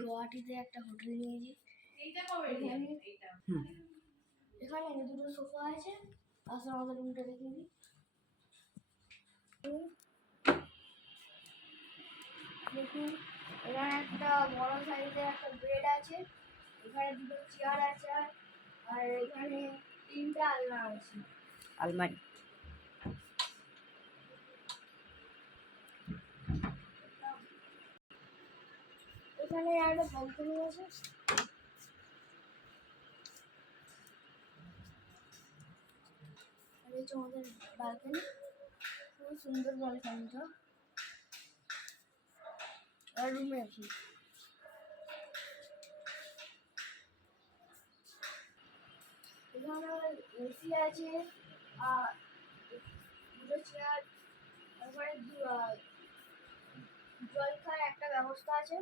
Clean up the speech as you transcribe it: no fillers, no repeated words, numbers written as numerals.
গুয়াহাটিতে একটা হোটেল নিয়েছি। এখানে দুটো সোফা আছে। আসলে আমাদের রুমটা দেখে নিই। দেখুন এখানে একটা বড় সাইজের একটা বেড আছে, এখানে দুটো চেয়ার আছে, আর এখানে তিনটা আলনা আছে, আলমারি। এখানে একটা ব্যালকনি আছে। আর এই যে আমাদের ব্যালকনি, খুব সুন্দর ব্যালকনিটা। আর রুমে আছি। এখানে এসি আছে, আর দুটো চেয়ার, তারপরে জল খাওয়ার একটা ব্যবস্থা আছে।